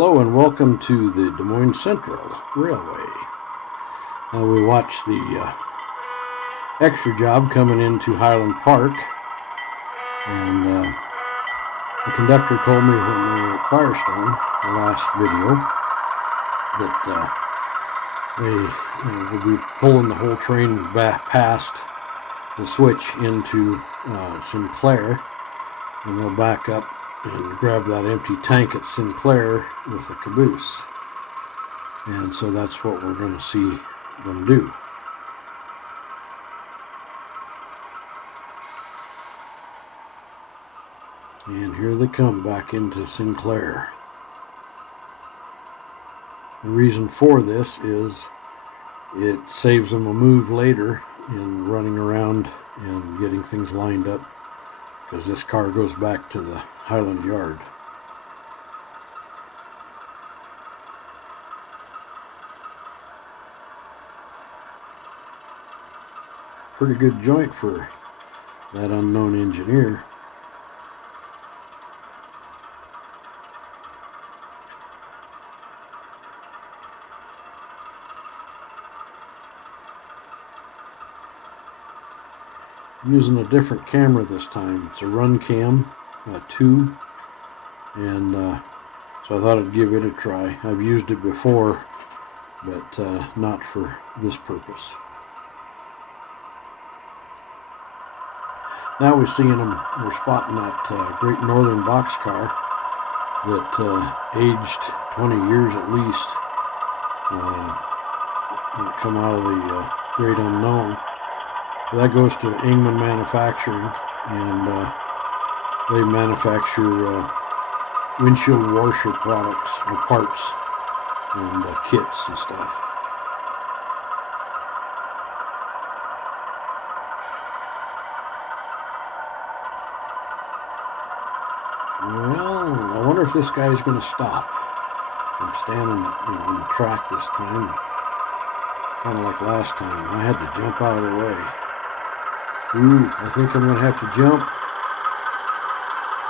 Hello and welcome to the Des Moines Central Railway. We watched the extra job coming into Highland Park, and the conductor told me when they were at Firestone, the last video, that they would be pulling the whole train back past the switch into Sinclair, and they'll back up and grab that empty tank at Sinclair with the caboose. And so that's what we're going to see them do. And here they come back into Sinclair. The reason for this is it saves them a move later in running around and getting things lined up, because this car goes back to the Highland Yard. Pretty good joint for that unknown engineer. Using a different camera this time. It's a run cam 2, and so I thought I'd give it a try. I've used it before, but not for this purpose. Now we're spotting that Great Northern boxcar that aged 20 years at least, when it come out of the Great Unknown. That goes to Ingman Manufacturing, and they manufacture windshield washer products or parts and kits and stuff. Well, I wonder if this guy is going to stop. I'm standing on the track this time, kind of like last time. I had to jump out of the way. Ooh, I think I'm going to have to jump.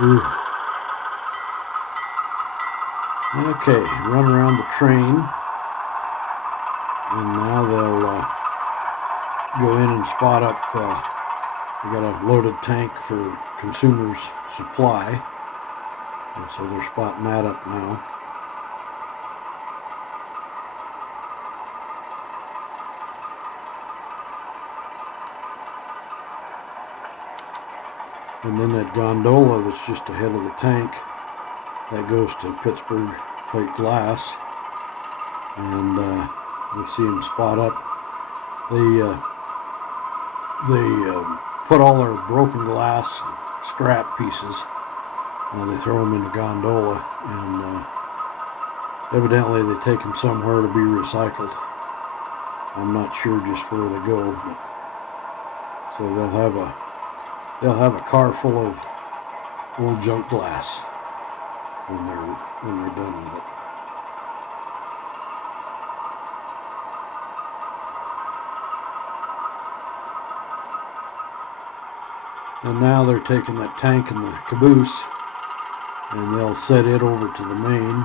Ooh. Okay, run around the train. And now they'll go in and spot up. We got a loaded tank for consumers' supply. And so they're spotting that up now. And then that gondola that's just ahead of the tank, that goes to Pittsburgh Plate Glass. And we see them spot up. They put all their broken glass scrap pieces, they throw them in the gondola, and evidently they take them somewhere to be recycled. I'm not sure just where they go, but so they'll have a car full of old junk glass when they're done with it. And now they're taking that tank and the caboose, and they'll set it over to the main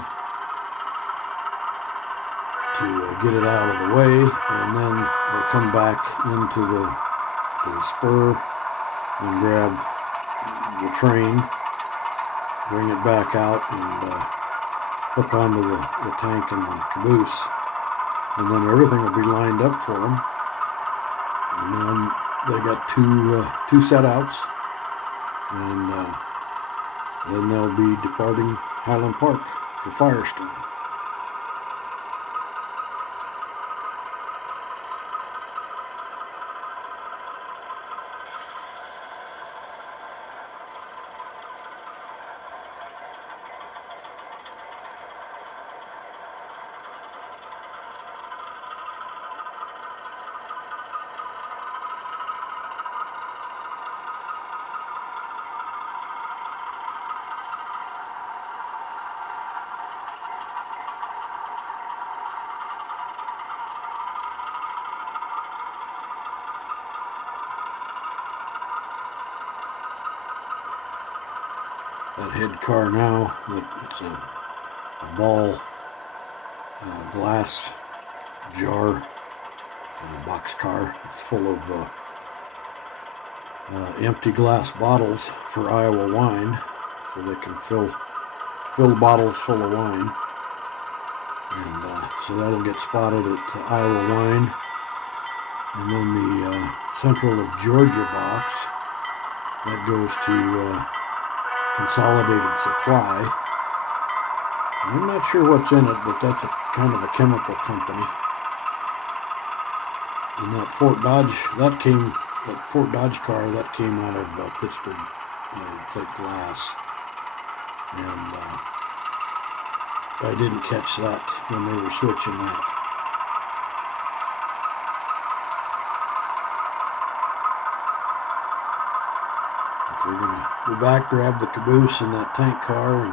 to get it out of the way, and then they'll come back into the spur and grab the train, bring it back out, and hook onto the tank and the caboose, and then everything will be lined up for them. And then they got two set outs, and then they'll be departing Highland Park for Firestone. That head car now, it's a ball glass jar, box car. It's full of empty glass bottles for Iowa wine, so they can fill the bottles full of wine. And so that'll get spotted at Iowa Wine. And then the Central of Georgia box, that goes to Consolidated Supply. And I'm not sure what's in it, but that's a kind of a chemical company. And that Fort Dodge car, that came out of Pittsburgh plate glass. And I didn't catch that when they were switching that. So we're going to go back, grab the caboose and that tank car,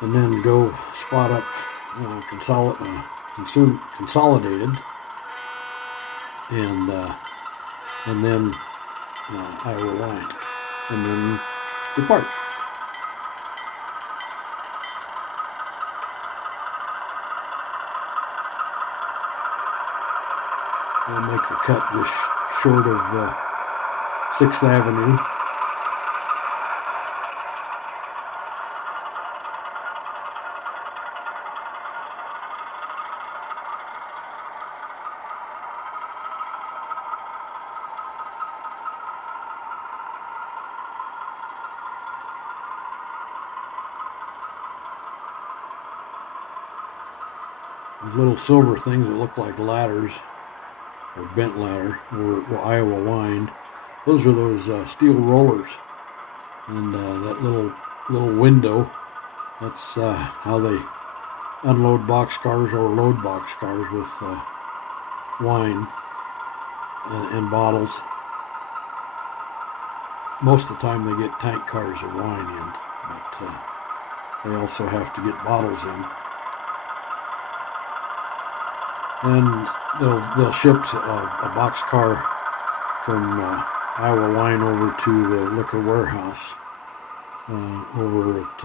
and then go spot up Consolidated, and then Iowa Wine, and then depart. We'll make the cut just short of 6th Avenue. Those little silver things that look like ladders, or bent ladder, or Iowa Wine. Those are those steel rollers, and that little window. That's how they unload boxcars or load boxcars with wine and bottles. Most of the time they get tank cars of wine in, but they also have to get bottles in. And they'll ship a boxcar from Iowa Wine over to the liquor warehouse over at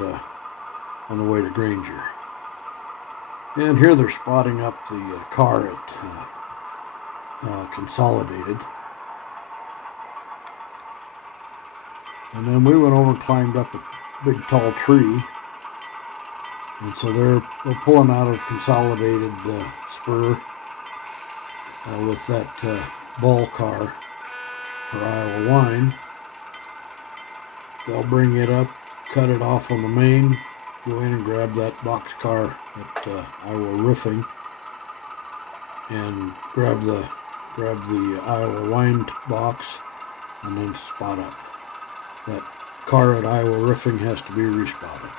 on the way to Granger. And here they're spotting up the car at Consolidated. And then we went over and climbed up a big tall tree. And so they're pulling out of Consolidated spur with that ball car for Iowa Wine. They'll bring it up, cut it off on the main, go in and grab that box car at Iowa Roofing, and grab the Iowa Wine box, and then spot up. That car at Iowa Roofing has to be respotted.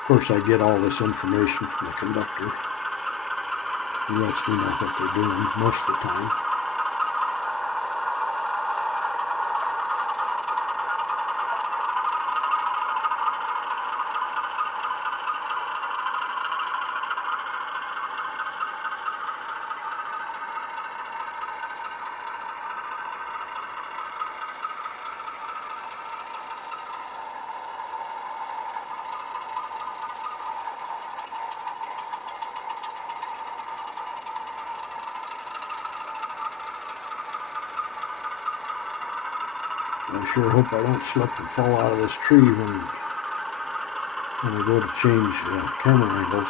Of course, I get all this information from the conductor. He lets me know what they're doing most of the time. I sure hope I don't slip and fall out of this tree when I go to change camera angles.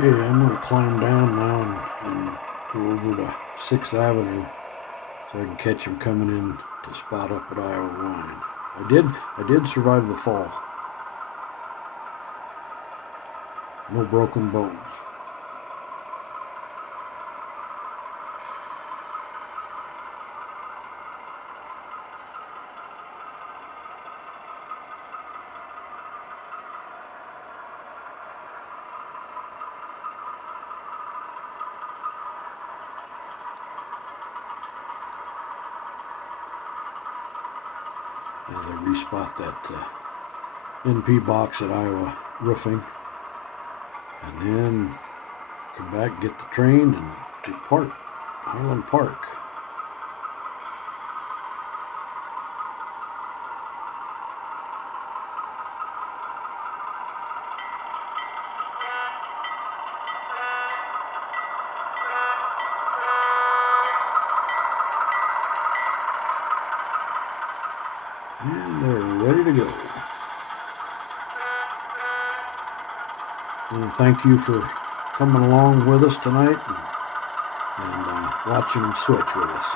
Okay, I'm going to climb down now and go over to 6th Avenue so I can catch him coming in to spot up at Iowa line. I did survive the fall. No broken bones. As I respot that NP box at Iowa Roofing, and then come back, get the train, and depart Highland Park. And they're ready to go. I want to thank you for coming along with us tonight and watching them switch with us.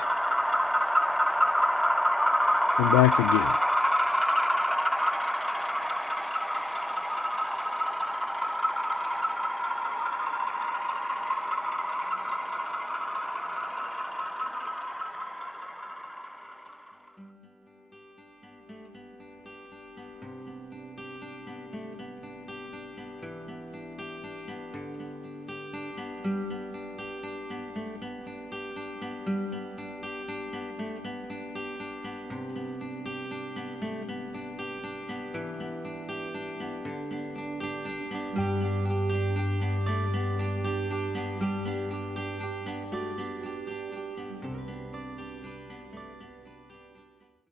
Come back again.